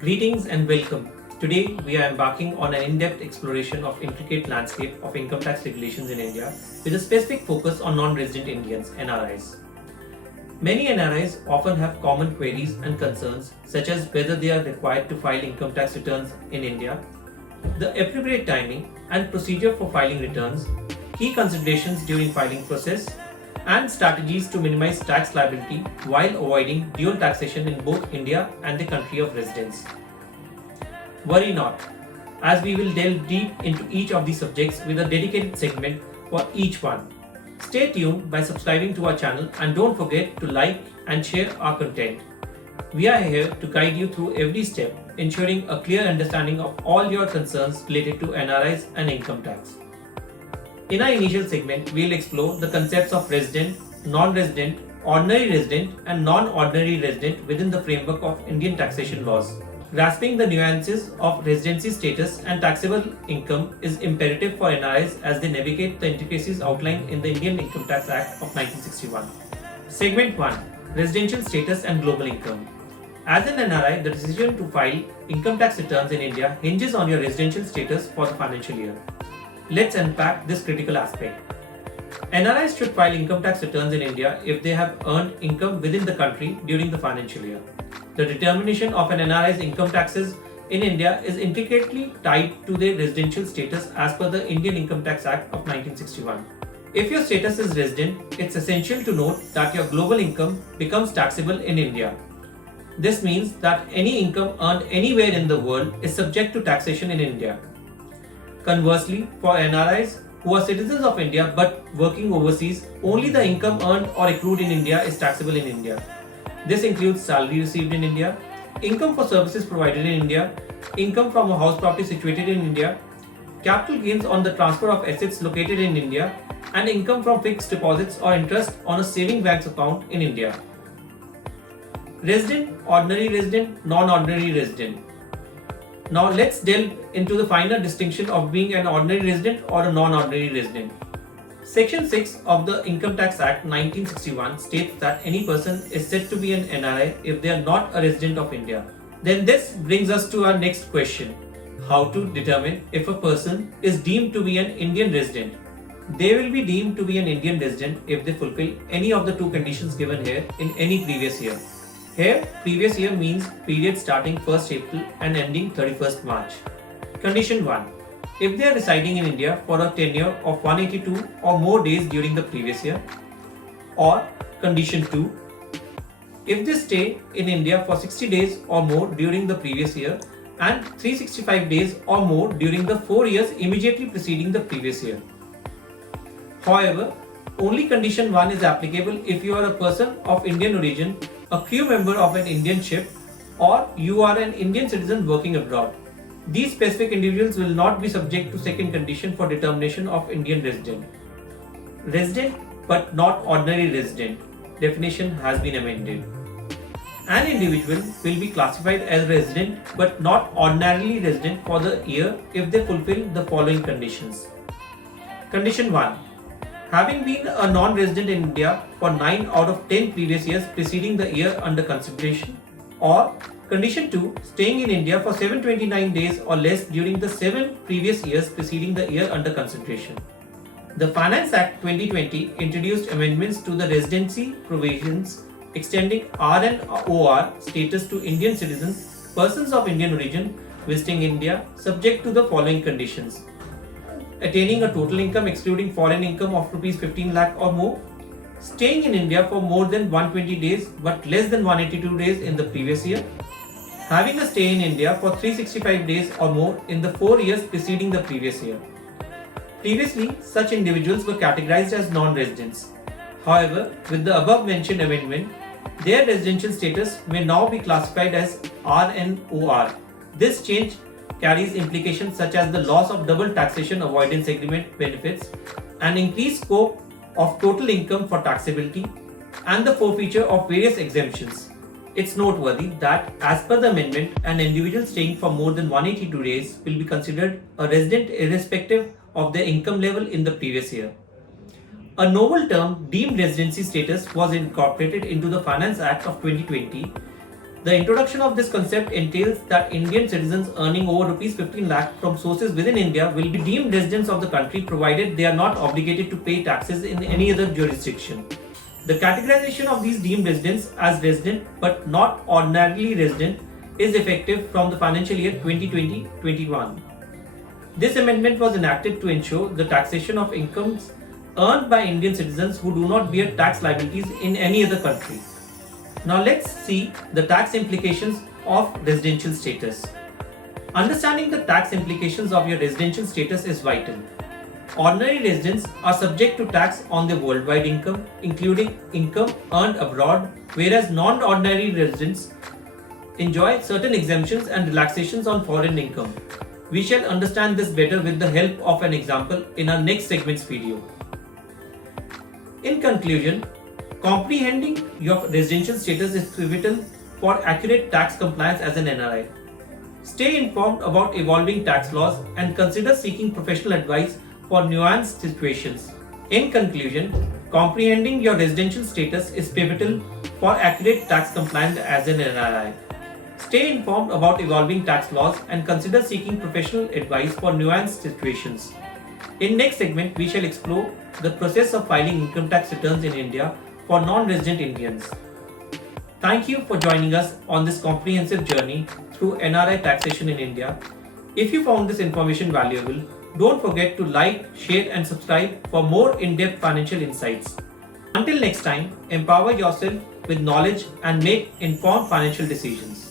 Greetings and welcome. Today we are embarking on an in-depth exploration of intricate landscape of income tax regulations in India with a specific focus on non-resident Indians, NRIs. Many NRIs often have common queries and concerns such as whether they are required to file income tax returns in India, the appropriate timing and procedure for filing returns, key considerations during filing process, and strategies to minimize tax liability while avoiding dual taxation in both India and the country of residence. Worry not, as we will delve deep into each of these subjects with a dedicated segment for each one. Stay tuned by subscribing to our channel and don't forget to like and share our content. We are here to guide you through every step, ensuring a clear understanding of all your concerns related to NRIs and income tax. In our initial segment, we will explore the concepts of resident, non-resident, ordinary resident, and non-ordinary resident within the framework of Indian taxation laws. Grasping the nuances of residency status and taxable income is imperative for NRIs as they navigate the intricacies outlined in the Indian Income Tax Act of 1961. Segment 1. Residential status and global income. As an NRI, the decision to file income tax returns in India hinges on your residential status for the financial year. Let's unpack this critical aspect. NRIs should file income tax returns in India if they have earned income within the country during the financial year. The determination of an NRI's income taxes in India is intricately tied to their residential status as per the Indian Income Tax Act of 1961. If your status is resident, it's essential to note that your global income becomes taxable in India. This means that any income earned anywhere in the world is subject to taxation in India. Conversely, for NRIs who are citizens of India but working overseas, only the income earned or accrued in India is taxable in India. This includes salary received in India, income for services provided in India, income from a house property situated in India, capital gains on the transfer of assets located in India, and income from fixed deposits or interest on a saving bank's account in India. Resident, ordinary resident, non-ordinary resident. Now let's delve into the finer distinction of being an ordinary resident or a non-ordinary resident. Section 6 of the Income Tax Act 1961 states that any person is said to be an NRI if they are not a resident of India. Then this brings us to our next question. How to determine if a person is deemed to be an Indian resident? They will be deemed to be an Indian resident if they fulfill any of the two conditions given here in any previous year. Here, previous year means period starting 1st April and ending 31st March. Condition 1. If they are residing in India for a tenure of 182 or more days during the previous year. Or Condition 2. If they stay in India for 60 days or more during the previous year and 365 days or more during the 4 years immediately preceding the previous year. However, only Condition 1 is applicable if you are a person of Indian origin, a crew member of an Indian ship, or you are an Indian citizen working abroad. These specific individuals will not be subject to second condition for determination of Indian resident. Resident but not ordinary resident definition has been amended. An individual will be classified as resident but not ordinarily resident for the year if they fulfill the following conditions. Condition 1. Having been a non-resident in India for 9 out of 10 previous years preceding the year under consideration. Or Condition 2. Staying in India for 729 days or less during the 7 previous years preceding the year under consideration. The Finance Act 2020 introduced amendments to the residency provisions extending R and OR status to Indian citizens, persons of Indian origin visiting India subject to the following conditions. Attaining a total income excluding foreign income of Rs 15 lakh or more, staying in India for more than 120 days but less than 182 days in the previous year, having a stay in India for 365 days or more in the 4 years preceding the previous year. Previously, such individuals were categorized as non-residents. However, with the above mentioned amendment, their residential status may now be classified as RNOR. This change carries implications such as the loss of double taxation avoidance agreement benefits, an increased scope of total income for taxability, and the forfeiture of various exemptions. It's noteworthy that, as per the amendment, an individual staying for more than 182 days will be considered a resident irrespective of their income level in the previous year. A novel term, deemed residency status, was incorporated into the Finance Act of 2020 The introduction of this concept entails that Indian citizens earning over Rs 15 lakh from sources within India will be deemed residents of the country provided they are not obligated to pay taxes in any other jurisdiction. The categorization of these deemed residents as resident but not ordinarily resident is effective from the financial year 2020-21. This amendment was enacted to ensure the taxation of incomes earned by Indian citizens who do not bear tax liabilities in any other country. Now let's see the tax implications of residential status. Understanding the tax implications of your residential status is vital. Ordinary residents are subject to tax on their worldwide income, including income earned abroad, whereas non-ordinary residents enjoy certain exemptions and relaxations on foreign income. We shall understand this better with the help of an example in our next segment's video. In conclusion, comprehending your residential status is pivotal for accurate tax compliance as an NRI. Stay informed about evolving tax laws and consider seeking professional advice for nuanced situations. In conclusion, comprehending your residential status is pivotal for accurate tax compliance as an NRI. Stay informed about evolving tax laws and consider seeking professional advice for nuanced situations. In next segment, we shall explore the process of filing income tax returns in India for non-resident Indians. Thank you for joining us on this comprehensive journey through NRI taxation in India. If you found this information valuable, don't forget to like, share and subscribe for more in-depth financial insights. Until next time, empower yourself with knowledge and make informed financial decisions.